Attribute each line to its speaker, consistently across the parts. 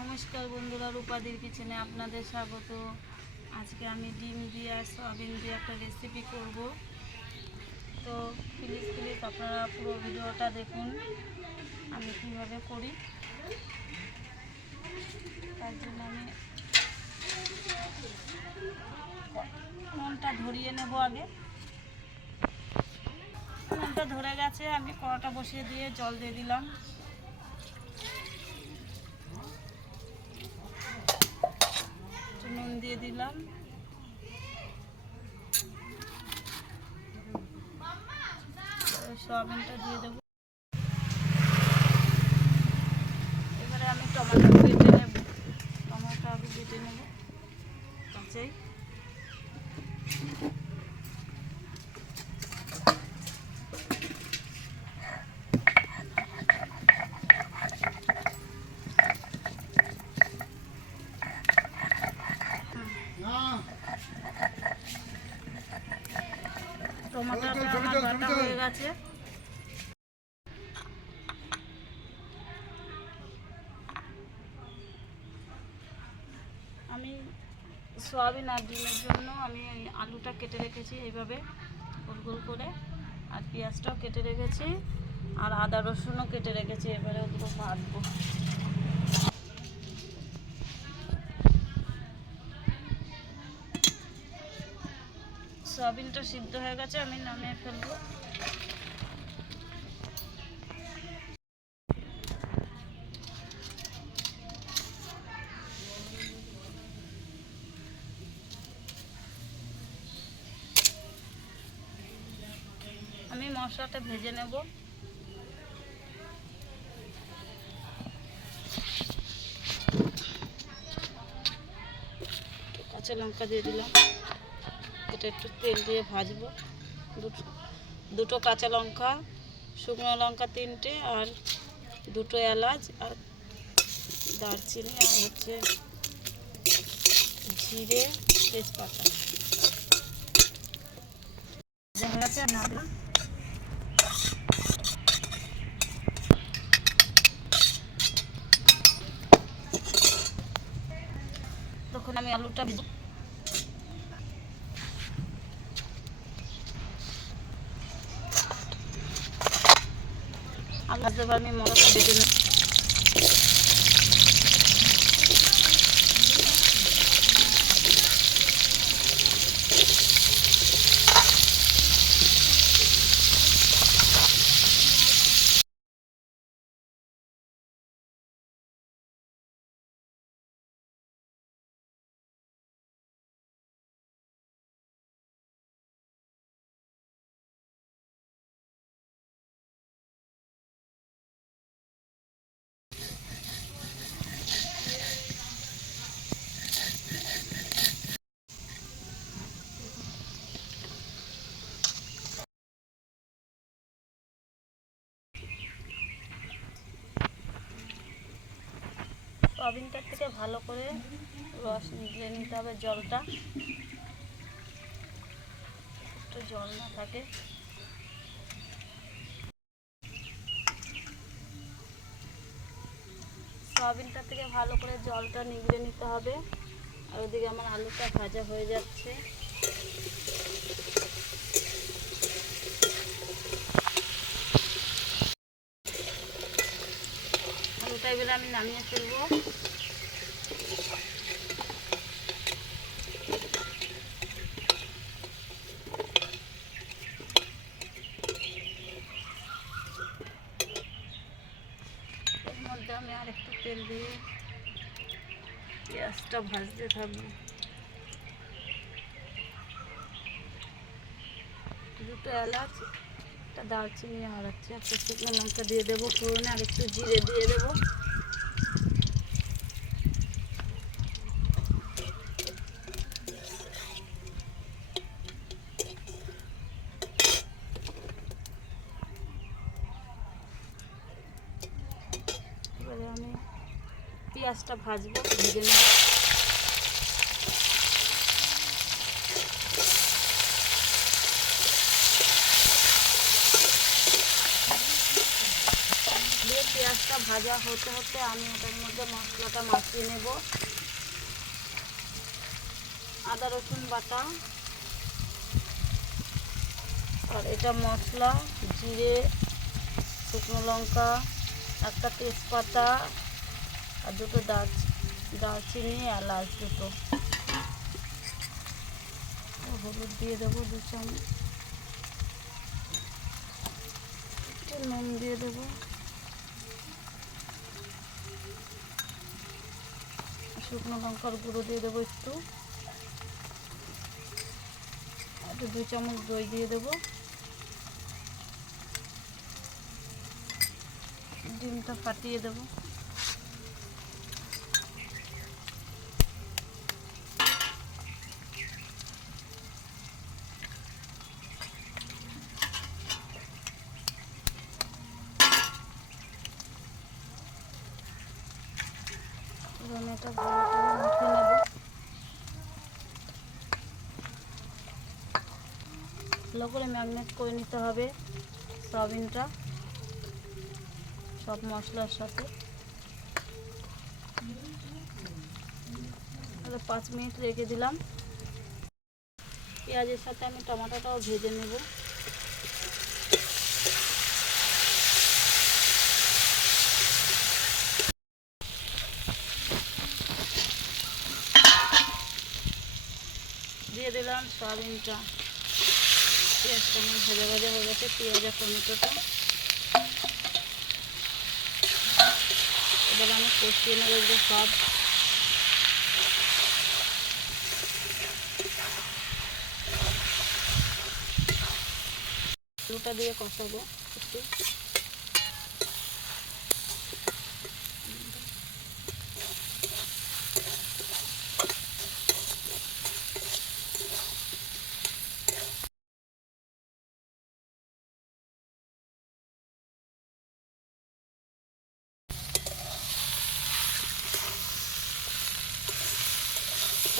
Speaker 1: নমস্কার বন্ধুরা, রূপাদির কিচেনে আপনাদের স্বাগত। আজকে আমি ডিম দিয়ে আর সয়াবিন দিয়ে একটা রেসিপি করব। তো প্লিজ প্লিজ আপনারা পুরো ভিডিওটা দেখুন, আমি কীভাবে করি। তার জন্য আমি মনটা ধরিয়ে নেব আগে। নুনটা ধরে গেছে, আমি কড়াটা বসিয়ে দিয়ে জল দিয়ে দিলাম একটু নুন দিয়ে দিলাম। সয়াবিনটা দিয়ে দেবো। এবারে আমি টমেটো কেটে নেব। টমেটো আগে কেটে নেব। কাঁচাই টমেটোটা আমার গেছে আমি সয়াবিন আর ডিমের জন্য আমি আলুটা কেটে রেখেছি এইভাবে, গোল গোল করে। আর পেঁয়াজটাও কেটে রেখেছি, আর আদা রসুনও কেটে রেখেছি, এবারে ওগুলো ভাজবো সয়াবিনটা সিদ্ধ হয়ে গেছে, আমি নামিয়ে ফেলব। আমি মশলাটা ভেজে নেব। কাঁচা লঙ্কা দিয়ে দিলাম। এটা একটু তেল দিয়ে ভাজবো। দুটো দুটো কাঁচা লঙ্কা, শুকনো লঙ্কা তিনটে আর দুটো এলাচ আর দারচিনি আর হচ্ছে জিরে তেজপাতা দেখা গেছে আর না দিলাম। তখন আমি আলুটা আলু আমি মশলা বেটে সয়াবিনটার থেকে ভালো করে রস নিয়ে নিতে হবে জলটা। একটু জল না থাকে। সয়াবিনটা থেকে ভালো করে জলটা নিগড়ে নিতে হবে। আর ওদিকে আমার আলুটা ভাজা হয়ে যাচ্ছে। এবারে আমি নামিয়ে ফেলব। মধ্যে আমি আর একটু তেল দিয়ে পেঁয়াজটা ভাজতে থাকব। দুটো এলাচ একটা দারচিনি আর হচ্ছে একটা শুকনো লঙ্কা দিয়ে দেবো, ফোড়নে আর একটু জিরে দিয়ে দেবো। আমি পেঁয়াজটা ভাজবো, ভেজে নেব। দিয়ে ভাজা হতে হতে আমি ওটার মধ্যে মশলাটা মাখিয়ে নেব। আদা, রসুন বাটা আর এটা মশলা, জিরে, শুকনো লঙ্কা, একটা তেজপাতা আর দুটো দার, দারচিনি এলাচ দুটো। হলুদ দিয়ে দেবো দু চামচ। নুন দিয়ে দেবো। শুকনো লঙ্কার গুঁড়ো দিয়ে দেবো একটু। দু চামচ দই দিয়ে দেবো। ডিমটা ফাটিয়ে দেবো। করে মুখে নেব। ভালো করে ম্যাগনেট করে নিতে হবে সয়াবিনটা, সব মশলার সাথে। পাঁচ মিনিট রেখে দিলাম। পেঁয়াজের সাথে আমি টমেটোটাও ভেজে নেব। দিয়ে দিলাম সয়াবিনটা। পেঁয়াজটা আমার ভেজে ভাজা হয়ে গেছে, পেঁয়াজ আর টমেটোটা এবার আমি কষিয়ে নেব সব। আলুটা দিয়ে কষাবো একটু।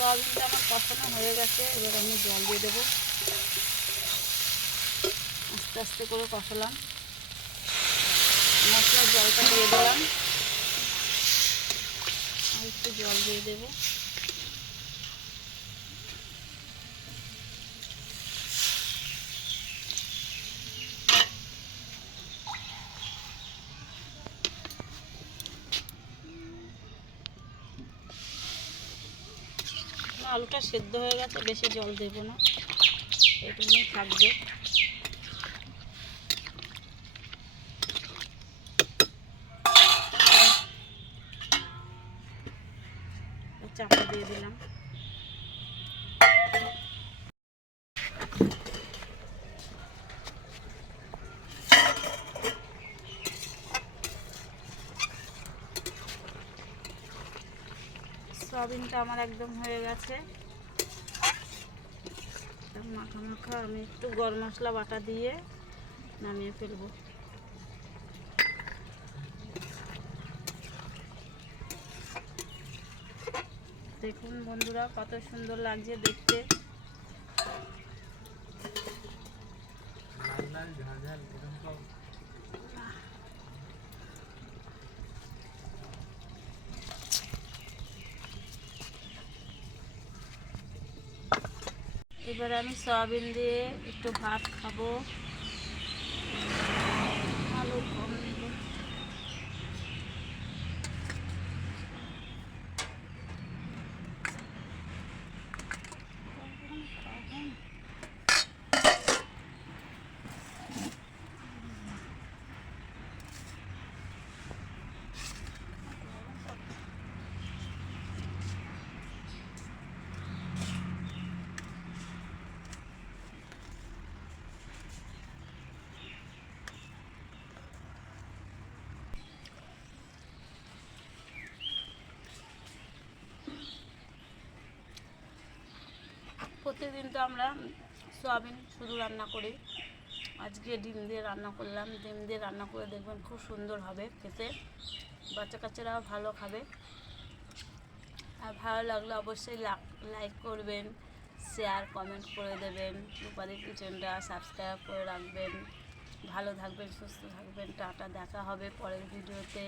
Speaker 1: সয়াবিনটা আমার কষানো হয়ে গেছে, এবার আমি জল দিয়ে দেবো। আস্তে আস্তে করে কষালাম। মশলার জলটা দিয়ে দিলাম। একটু জল দিয়ে দেবো। আলুটা সেদ্ধ হয়ে গেছে বেশি জল দেবো না। এটুকুনি থাকবে। চাপা দিয়ে দিলাম। সয়াবিনটা আমার একদম হয়ে গেছে। মাখা মাখা, আমি একটু গরম মশলা বাটা দিয়ে নামিয়ে ফেলব। দেখুন বন্ধুরা, কত সুন্দর লাগছে দেখতে। এবার আমি সয়াবিন দিয়ে একটু ভাত খাব আলু কম নেব। প্রতিদিন তো আমরা সয়াবিন শুধু রান্না করি। আজকে ডিম দিয়ে রান্না করলাম। ডিম দিয়ে রান্না করে দেখবেন খুব সুন্দর হবে খেতে। বাচ্চা কাচ্চারাও ভালো খাবে। আর ভালো লাগলে অবশ্যই লাইক করবেন শেয়ার কমেন্ট করে দেবেন। রূপালি কিচেনটা সাবস্ক্রাইব করে রাখবেন। ভালো থাকবেন, সুস্থ থাকবেন। টাটা, দেখা হবে পরের ভিডিওতে